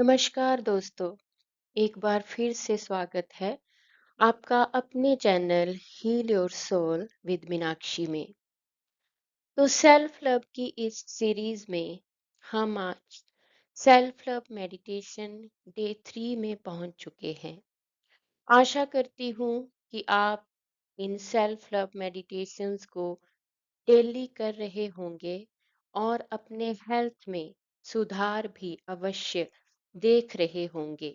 नमस्कार दोस्तों। एक बार फिर से स्वागत है आपका अपने channel heal your soul with Meenakshi में। तो सेल्फ लव की इस सीरीज में हम आज सेल्फ लव मेडिटेशन डे 3 में पहुंच चुके हैं। आशा करती हूँ कि आप इन सेल्फ लव मेडिटेशंस को डेली कर रहे होंगे और अपने हेल्थ में सुधार भी अवश्य देख रहे होंगे।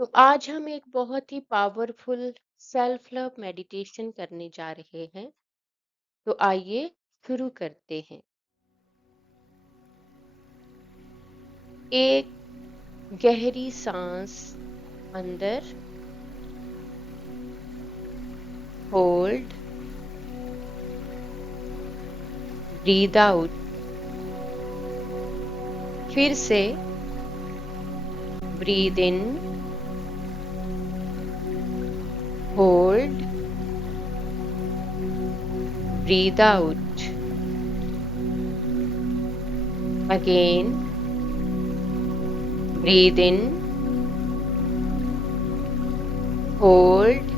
तो आज हम एक बहुत ही पावरफुल सेल्फ लव मेडिटेशन करने जा रहे हैं। तो आइए शुरू करते हैं। एक गहरी सांस अंदर, होल्ड, ब्रीद आउट। फिर से breathe in, hold, breathe out. Again breathe in, hold,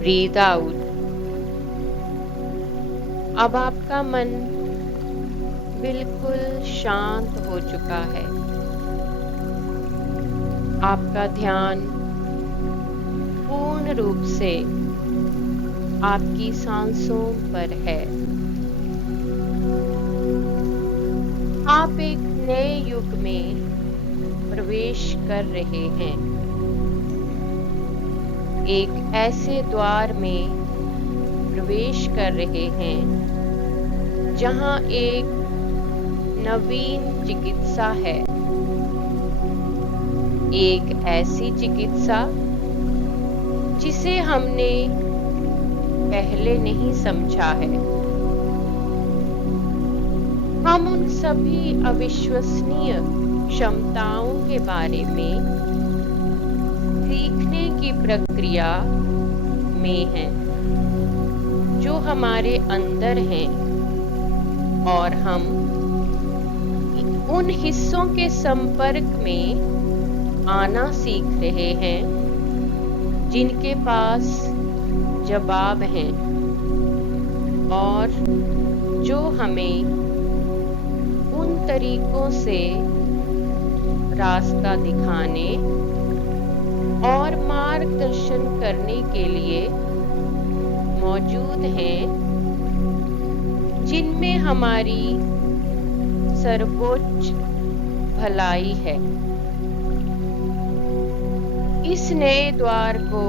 breathe out. अब आपका मन बिल्कुल शांत हो चुका है। आपका ध्यान पूर्ण रूप से आपकी सांसों पर है। आप एक नए युग में प्रवेश कर रहे हैं। एक ऐसे द्वार में प्रवेश कर रहे हैं जहां एक नवीन चिकित्सा है। एक ऐसी चिकित्सा जिसे हमने पहले नहीं समझा है। हम उन सभी अविश्वसनीय क्षमताओं के बारे में सीखने की प्रक्रिया में हैं, जो हमारे अंदर हैं, और हम उन हिस्सों के संपर्क में आना सीख रहे हैं जिनके पास जवाब हैं और जो हमें उन तरीकों से रास्ता दिखाने और मार्गदर्शन करने के लिए मौजूद हैं जिनमें हमारी सर्वोच्च भलाई है। इस नए द्वार को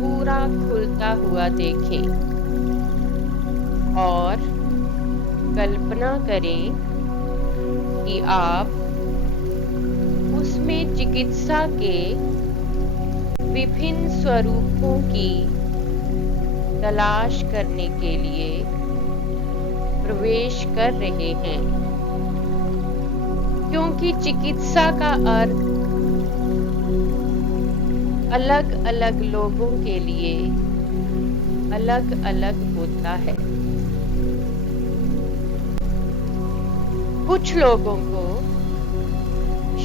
पूरा खुलता हुआ देखें और कल्पना करें कि आप उसमें चिकित्सा के विभिन्न स्वरूपों की तलाश करने के लिए प्रवेश कर रहे हैं, क्योंकि चिकित्सा का अर्थ अलग अलग लोगों के लिए अलग अलग होता है। कुछ लोगों को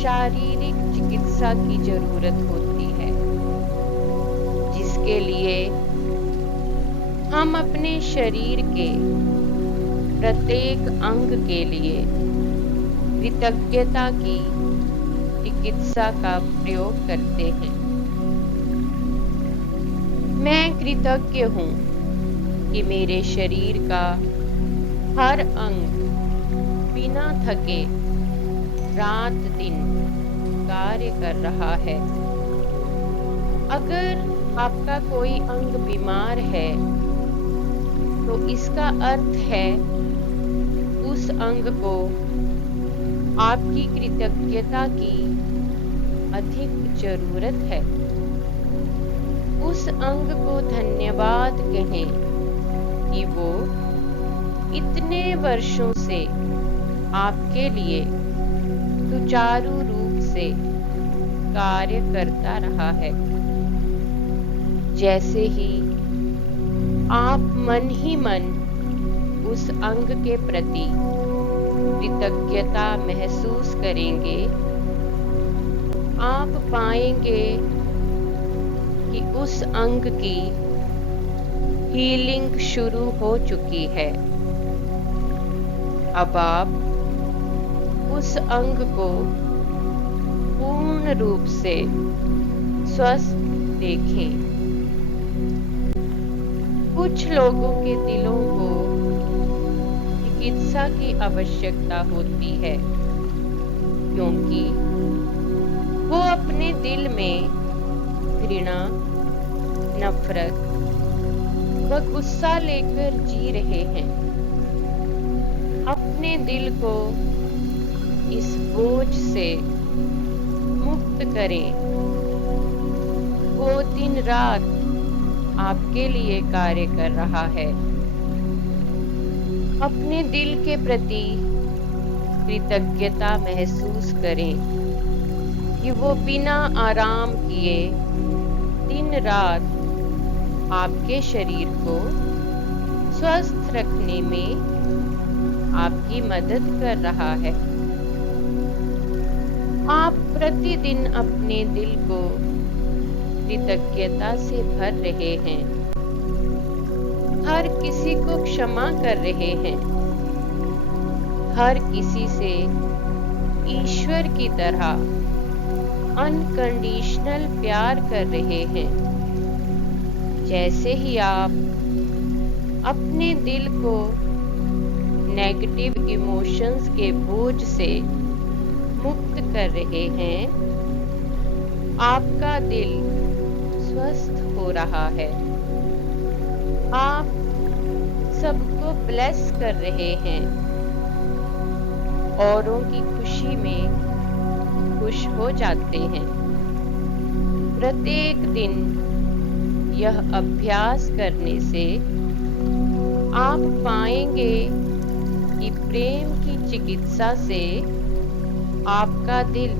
शारीरिक चिकित्सा की जरूरत होती है, जिसके लिए हम अपने शरीर के प्रत्येक अंग के लिए कृतज्ञता की चिकित्सा का प्रयोग करते हैं। मैं कृतज्ञ हूँ कि मेरे शरीर का हर अंग बिना थके रात दिन कार्य कर रहा है। अगर आपका कोई अंग बीमार है तो इसका अर्थ है उस अंग को आपकी कृतज्ञता की अधिक जरूरत है। उस अंग को धन्यवाद कहें कि वो इतने वर्षों से आपके लिए सुचारू रूप से कार्य करता रहा है। जैसे ही आप मन ही मन उस अंग के प्रति कृतज्ञता महसूस करेंगे, आप पाएंगे कि उस अंग की हीलिंग शुरू हो चुकी है। अब आप उस अंग को पूर्ण रूप से स्वस्थ देखें। कुछ लोगों के दिलों को चिकित्सा की आवश्यकता होती है, क्योंकि वो अपने दिल में घृणा, नफरत व गुस्सा लेकर जी रहे हैं। अपने दिल को इस बोझ से मुक्त करें। वो दिन रात आपके लिए कार्य कर रहा है। अपने दिल के प्रति कृतज्ञता महसूस करें कि वो बिना आराम किए दिन रात आपके शरीर को स्वस्थ रखने में आपकी मदद कर रहा है। आप प्रतिदिन अपने दिल को कृतज्ञता से भर रहे हैं, हर किसी को क्षमा कर रहे हैं, हर किसी से ईश्वर की तरह अनकंडीशनल प्यार कर रहे हैं। जैसे ही आप अपने दिल को नेगेटिव इमोशंस के बोझ से मुक्त कर रहे हैं, आपका दिल स्वस्थ हो रहा है। आप सबको ब्लेस कर रहे हैं, औरों की खुशी में खुश हो जाते हैं। प्रत्येक दिन यह अभ्यास करने से आप पाएंगे कि प्रेम की चिकित्सा से आपका दिल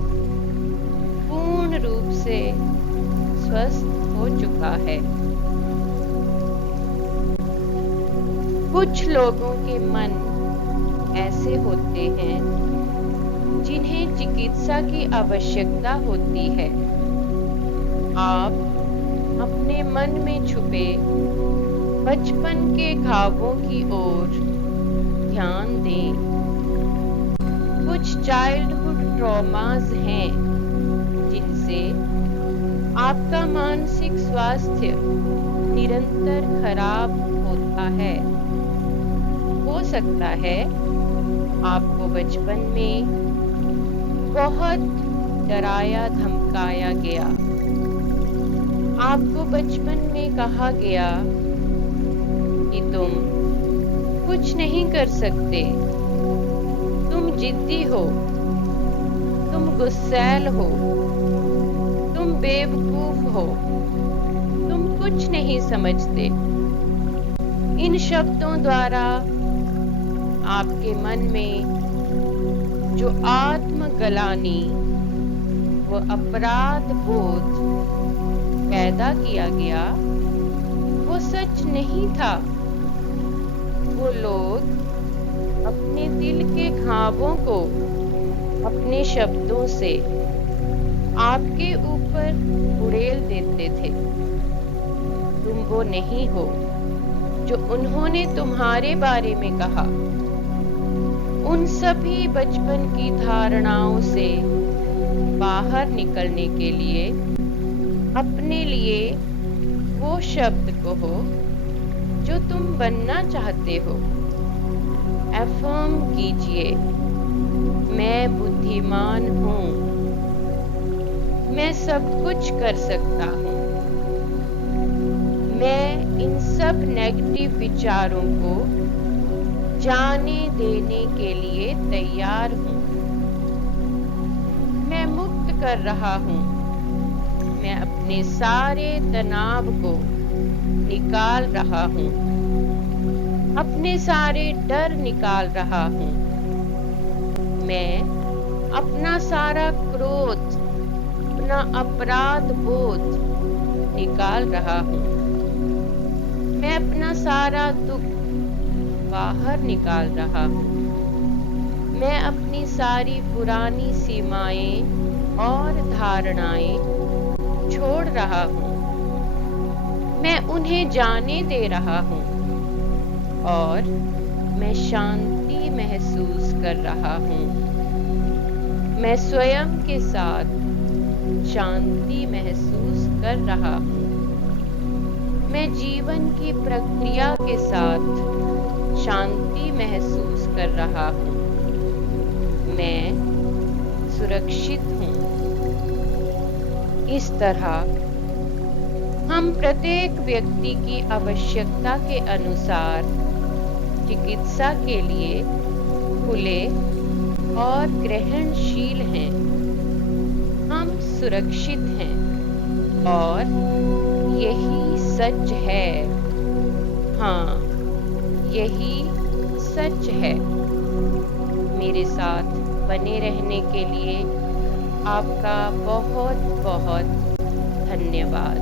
पूर्ण रूप से स्वस्थ हो चुका है। कुछ लोगों के मन ऐसे होते हैं जिन्हें चिकित्सा की आवश्यकता होती है। आप अपने मन में छुपे बचपन के घावों की ओर ध्यान दें। कुछ चाइल्डहुड ट्रॉमास हैं जिनसे आपका मानसिक स्वास्थ्य निरंतर खराब होता है। हो सकता है आपको बचपन में बहुत डराया धमकाया गया। आपको बचपन में कहा गया कि तुम कुछ नहीं कर सकते, तुम जिद्दी हो, तुम गुस्सैल हो, तुम बेवकूफ हो, तुम कुछ नहीं समझते। इन शब्दों द्वारा आपके मन में जो आत्मग्लानि व अपराध बोध पैदा किया गया, वो सच नहीं था। वो लोग अपने दिल के घावों को अपने शब्दों से आपके ऊपर उड़ेल देते थे। तुम वो नहीं हो जो उन्होंने तुम्हारे बारे में कहा। उन सभी बचपन की धारणाओं से बाहर निकलने के लिए अपने लिए वो शब्द कहो जो तुम बनना चाहते हो। अफर्म कीजिए, मैं बुद्धिमान हूँ, मैं सब कुछ कर सकता हूँ, मैं इन सब नेगेटिव विचारों को जाने देने के लिए तैयार हूँ। मैं मुक्त कर रहा हूँ, मैं अपने सारे तनाव को निकाल रहा हूँ, अपने सारे डर निकाल रहा हूँ, मैं अपना सारा क्रोध, अपना अपराध बोध निकाल रहा हूँ, मैं अपना सारा दुख बाहर निकाल रहा हूँ, मैं अपनी सारी पुरानी सीमाएं और धारणाएं छोड़ रहा हूँ। मैं उन्हें जाने दे रहा हूँ और मैं शांति महसूस कर रहा हूँ। मैं स्वयं के साथ शांति महसूस कर रहा हूँ। मैं जीवन की प्रक्रिया के साथ शांति महसूस कर रहा हूँ। मैं सुरक्षित हूँ। इस तरह हम प्रत्येक व्यक्ति की आवश्यकता के अनुसार चिकित्सा के लिए खुले और ग्रहणशील हैं। हम सुरक्षित हैं और यही सच है। हाँ, यही सच है। मेरे साथ बने रहने के लिए आपका बहुत बहुत धन्यवाद।